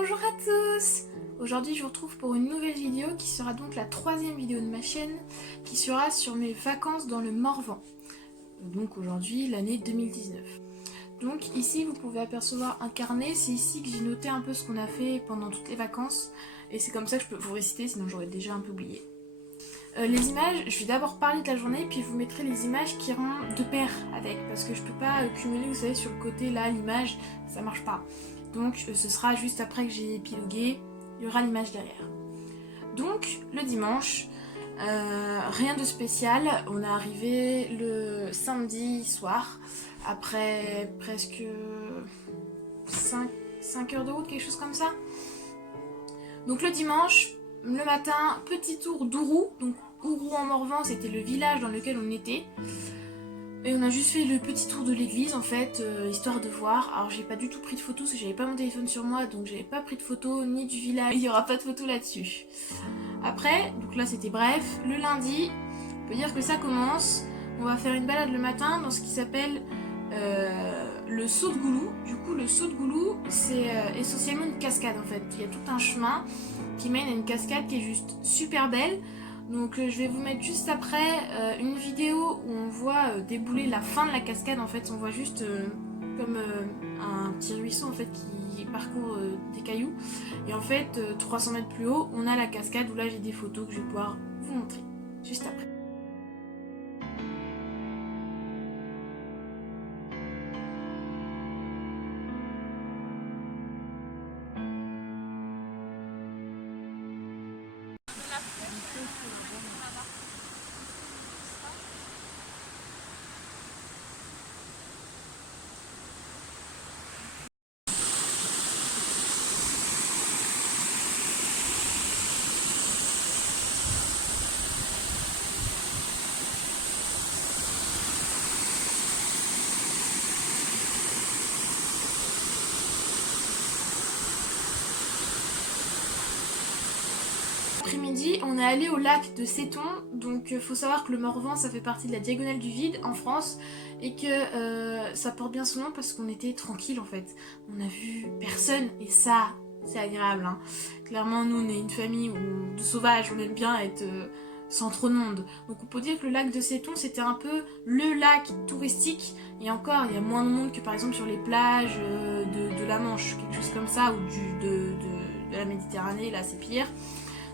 Bonjour à tous. Aujourd'hui je vous retrouve pour une nouvelle vidéo qui sera donc la troisième vidéo de ma chaîne, qui sera sur mes vacances dans le Morvan. Donc aujourd'hui l'année 2019. Donc ici vous pouvez apercevoir un carnet, c'est ici que j'ai noté un peu ce qu'on a fait pendant toutes les vacances. Et c'est comme ça que je peux vous réciter, sinon j'aurais déjà un peu oublié. Les images, je vais d'abord parler de la journée, puis vous mettrez les images qui iront de pair avec, parce que je peux pas cumuler, vous savez, sur le côté là, l'image, ça marche pas. Donc ce sera juste après que j'ai épilogué, il y aura l'image derrière. Donc le dimanche, rien de spécial, on est arrivé le samedi soir, après presque 5 heures de route, quelque chose comme ça. Donc le dimanche, le matin, petit tour d'Ourou. Donc Ourou en Morvan, c'était le village dans lequel on était. Et on a juste fait le petit tour de l'église en fait, histoire de voir. Alors j'ai pas du tout pris de photos parce que j'avais pas mon téléphone sur moi, donc j'avais pas pris de photos ni du village. Il y aura pas de photos là-dessus. Après, donc là c'était bref, le lundi, on peut dire que ça commence. On va faire une balade le matin dans ce qui s'appelle le saut de Goulou. Du coup, le saut de Goulou, c'est essentiellement une cascade en fait. Il y a tout un chemin qui mène à une cascade qui est juste super belle. Donc je vais vous mettre juste après une vidéo où on voit débouler la fin de la cascade. En fait, on voit juste comme un petit ruisseau en fait qui parcourt des cailloux. Et en fait, 300 mètres plus haut, on a la cascade où là j'ai des photos que je vais pouvoir vous montrer juste après. Après-midi, on est allé au lac de Séton, donc faut savoir que le Morvan ça fait partie de la diagonale du vide en France et que ça porte bien son nom parce qu'on était tranquille en fait. On a vu personne et ça c'est agréable. Hein. Clairement nous on est une famille de sauvages, on aime bien être sans trop de monde. Donc on peut dire que le lac de Séton c'était un peu le lac touristique et encore il y a moins de monde que par exemple sur les plages de la Manche, quelque chose comme ça, ou de la Méditerranée, là c'est pire.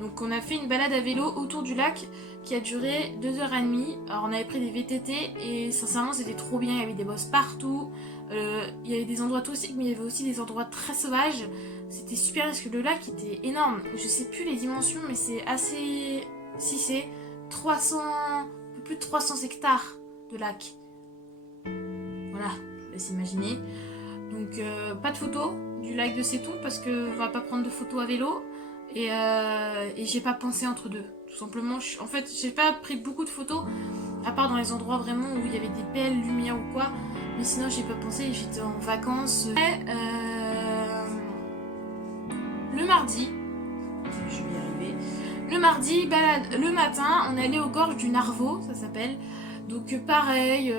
Donc on a fait une balade à vélo autour du lac qui a duré 2h30. Alors on avait pris des VTT et sincèrement c'était trop bien, il y avait des bosses partout, il y avait des endroits touristiques mais il y avait aussi des endroits très sauvages. C'était super parce que le lac était énorme, je sais plus les dimensions mais c'est assez... Si c'est 300... un peu plus de 300 hectares de lac. Voilà, je vous laisse imaginer. Donc pas de photos du lac de Séton parce qu'on va pas prendre de photos à vélo. Et j'ai pas pensé entre deux. Tout simplement, en fait, j'ai pas pris beaucoup de photos, à part dans les endroits vraiment où il y avait des belles lumières ou quoi. Mais sinon, j'ai pas pensé, j'étais en vacances. Le mardi, je vais y arriver. Le mardi, balade, le matin, on est allé aux gorges du Narvaux, ça s'appelle. Donc pareil,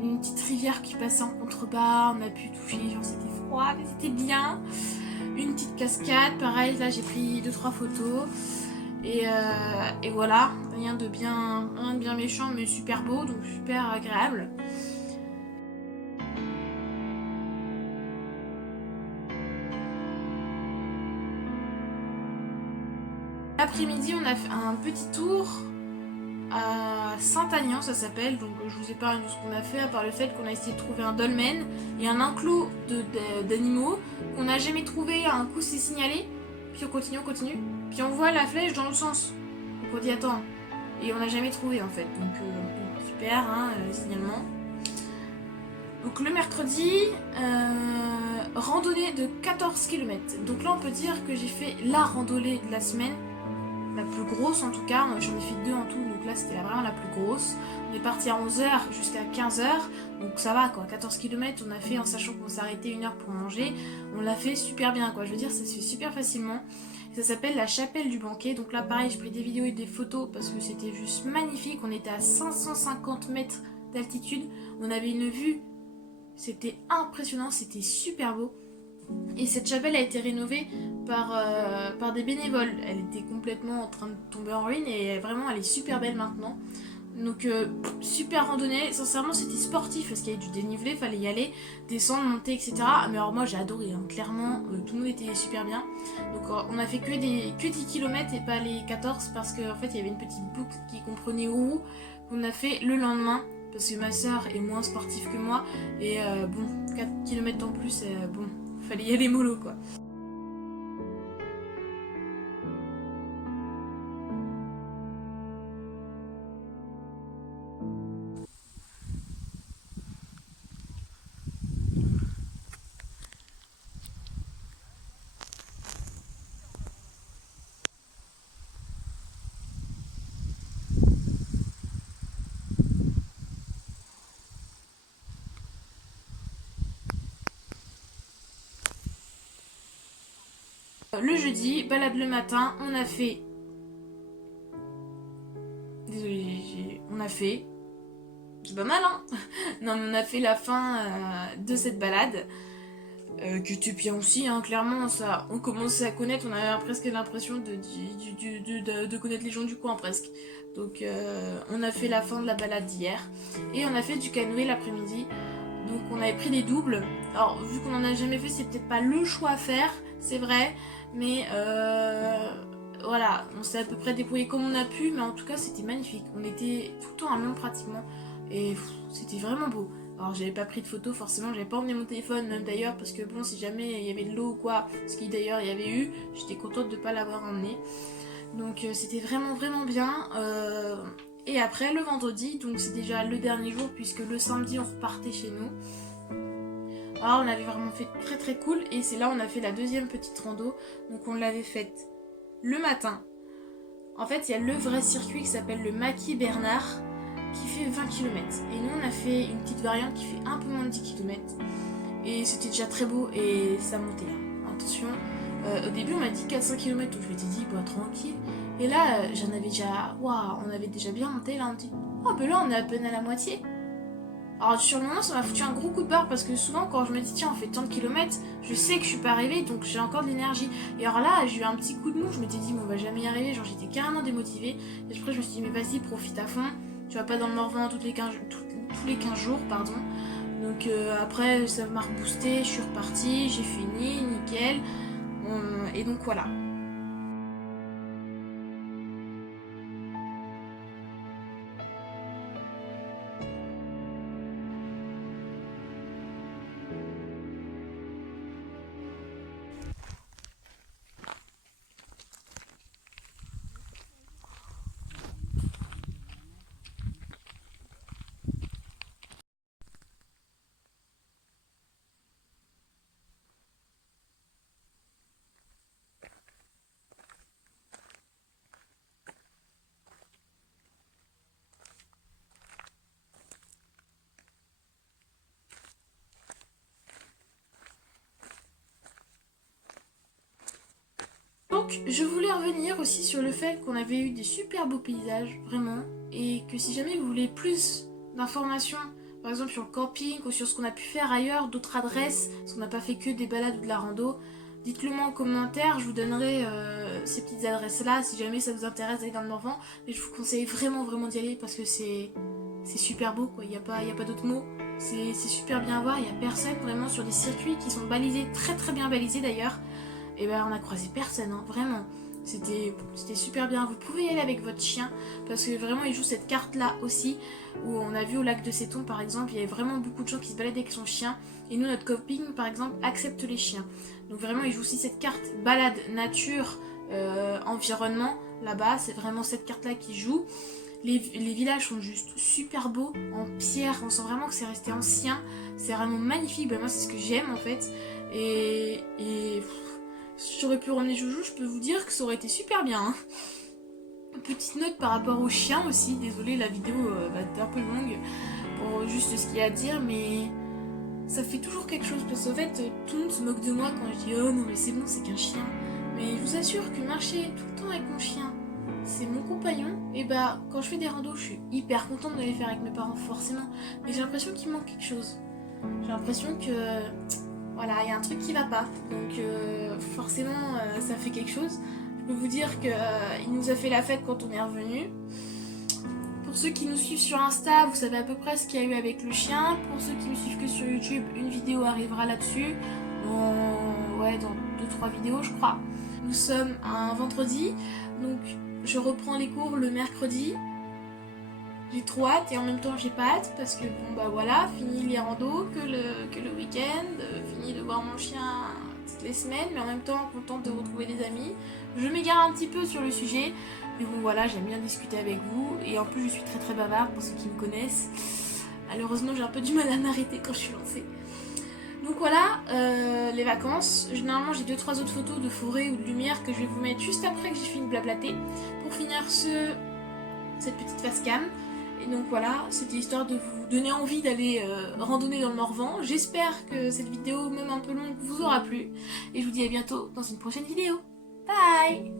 une petite rivière qui passait en contrebas, on a pu toucher, genre c'était froid, mais c'était bien. Une petite cascade, pareil, là j'ai pris 2-3 photos. Et voilà, rien de bien méchant, mais super beau, donc super agréable. L'après-midi, on a fait un petit tour à Saint-Agnan, ça s'appelle. Donc je vous épargne de ce qu'on a fait, à part le fait qu'on a essayé de trouver un dolmen et un enclos d'animaux qu'on n'a jamais trouvé. Un coup c'est signalé, puis on continue, puis on voit la flèche dans l'autre sens. Donc on dit attends, et on n'a jamais trouvé en fait. Donc super, hein, signalement. Donc le mercredi, randonnée de 14 km. Donc là on peut dire que j'ai fait la randonnée de la semaine. La plus grosse en tout cas, j'en ai fait 2 en tout, donc là c'était vraiment la plus grosse. On est parti à 11h jusqu'à 15h, donc ça va quoi, 14 km on a fait en sachant qu'on s'arrêtait 1 heure pour manger, on l'a fait super bien quoi, je veux dire ça se fait super facilement. Ça s'appelle la chapelle du banquet, donc là pareil j'ai pris des vidéos et des photos parce que c'était juste magnifique, on était à 550 mètres d'altitude, on avait une vue, c'était impressionnant, c'était super beau. Et cette chapelle a été rénovée par des bénévoles. Elle était complètement en train de tomber en ruine et vraiment elle est super belle maintenant. Donc super randonnée, sincèrement c'était sportif parce qu'il y avait du dénivelé, fallait y aller, descendre, monter, etc. Mais alors moi j'ai adoré, hein. Clairement tout le monde était super bien. Donc on a fait que 10 km et pas les 14 parce qu'en fait il y avait une petite boucle qui comprenait où qu'on a fait le lendemain. Parce que ma soeur est moins sportive que moi et bon 4 km en plus, bon fallait y aller mollo quoi. Le jeudi, balade le matin, on a fait... Désolée, on a fait... C'est pas mal, hein. Non, mais on a fait la fin de cette balade, qui était bien aussi, hein, clairement, ça, on commençait à connaître, on avait presque l'impression de connaître les gens du coin, presque. Donc, on a fait la fin de la balade d'hier, et on a fait du canoë l'après-midi, donc on avait pris des doubles. Alors, vu qu'on en a jamais fait, c'est peut-être pas le choix à faire, c'est vrai, mais voilà, on s'est à peu près débrouillé comme on a pu, mais en tout cas, c'était magnifique. On était tout le temps à Londres pratiquement, et c'était vraiment beau. Alors j'avais pas pris de photos forcément, j'avais pas emmené mon téléphone même d'ailleurs parce que bon si jamais il y avait de l'eau ou quoi, ce qui d'ailleurs il y avait eu, j'étais contente de pas l'avoir emmené. Donc c'était vraiment vraiment bien. Et après le vendredi, donc c'est déjà le dernier jour puisque le samedi on repartait chez nous. Alors on avait vraiment fait très très cool et c'est là on a fait la deuxième petite rando. Donc on l'avait faite le matin. En fait il y a le vrai circuit qui s'appelle le Maquis Bernard qui fait 20 km. Et nous, on a fait une petite variante qui fait un peu moins de 10 km. Et c'était déjà très beau et ça montait. Hein. Attention, au début, on m'a dit 400 km, donc je m'étais dit, bah tranquille. Et là, j'en avais déjà. Waouh, on avait déjà bien monté. Là, on dit, oh, ben là, on est à peine à la moitié. Alors, sur le moment, ça m'a foutu un gros coup de barre parce que souvent, quand je me dis, tiens, on fait tant de kilomètres, je sais que je suis pas arrivée, donc j'ai encore de l'énergie. Et alors là, j'ai eu un petit coup de mou, je m'étais dit, bon, on va jamais y arriver. Genre, j'étais carrément démotivée. Et après, je me suis dit, mais vas-y, profite à fond. Tu vas pas dans le Morvan tous les 15 jours, pardon. Donc après, ça m'a reboosté, je suis repartie, j'ai fini, nickel. Et donc voilà. Donc je voulais revenir aussi sur le fait qu'on avait eu des super beaux paysages, vraiment, et que si jamais vous voulez plus d'informations, par exemple sur le camping ou sur ce qu'on a pu faire ailleurs, d'autres adresses, parce qu'on n'a pas fait que des balades ou de la rando, dites-le moi en commentaire, je vous donnerai ces petites adresses-là si jamais ça vous intéresse d'aller dans le Morvan, mais je vous conseille vraiment vraiment d'y aller parce que c'est super beau, quoi. Il y a pas d'autre mot. C'est super bien à voir, il n'y a personne vraiment sur des circuits qui sont balisés, très très bien balisés d'ailleurs. Et ben on a croisé personne, hein, vraiment. C'était super bien. Vous pouvez y aller avec votre chien parce que vraiment ils jouent cette carte là aussi où on a vu au lac de Séton par exemple, il y avait vraiment beaucoup de gens qui se baladaient avec son chien et nous notre camping par exemple accepte les chiens. Donc vraiment ils jouent aussi cette carte balade nature environnement là-bas, c'est vraiment cette carte là qui joue. Les villages sont juste super beaux, en pierre, on sent vraiment que c'est resté ancien, c'est vraiment magnifique, ben moi c'est ce que j'aime en fait. Et si j'aurais pu ramener Joujou, je peux vous dire que ça aurait été super bien. Hein. Petite note par rapport aux chiens aussi, désolée la vidéo va être un peu longue pour juste ce qu'il y a à dire, mais ça fait toujours quelque chose parce qu'en fait tout le monde se moque de moi quand je dis oh non mais c'est bon c'est qu'un chien. Mais je vous assure que marcher tout le temps avec mon chien, c'est mon compagnon, et bah quand je fais des randos je suis hyper contente de les faire avec mes parents forcément, mais j'ai l'impression qu'il manque quelque chose. J'ai l'impression que Voilà, il y a un truc qui va pas. Donc forcément, ça fait quelque chose. Je peux vous dire qu'il nous a fait la fête quand on est revenu. Pour ceux qui nous suivent sur Insta, vous savez à peu près ce qu'il y a eu avec le chien. Pour ceux qui me suivent que sur YouTube, une vidéo arrivera là-dessus. Dans 2-3 vidéos, je crois. Nous sommes un vendredi, donc je reprends les cours le mercredi. J'ai trop hâte et en même temps j'ai pas hâte parce que bon bah voilà, fini les randos, que le week-end, fini de voir mon chien toutes les semaines, mais en même temps contente de retrouver des amis. Je m'égare un petit peu sur le sujet, mais bon voilà, j'aime bien discuter avec vous et en plus je suis très très bavarde pour ceux qui me connaissent. Malheureusement j'ai un peu du mal à m'arrêter quand je suis lancée. Donc voilà, les vacances. Généralement j'ai 2-3 autres photos de forêt ou de lumière que je vais vous mettre juste après que j'ai fini de blablater pour finir cette petite face cam. Et donc voilà, c'était histoire de vous donner envie d'aller randonner dans le Morvan. J'espère que cette vidéo, même un peu longue, vous aura plu. Et je vous dis à bientôt dans une prochaine vidéo. Bye!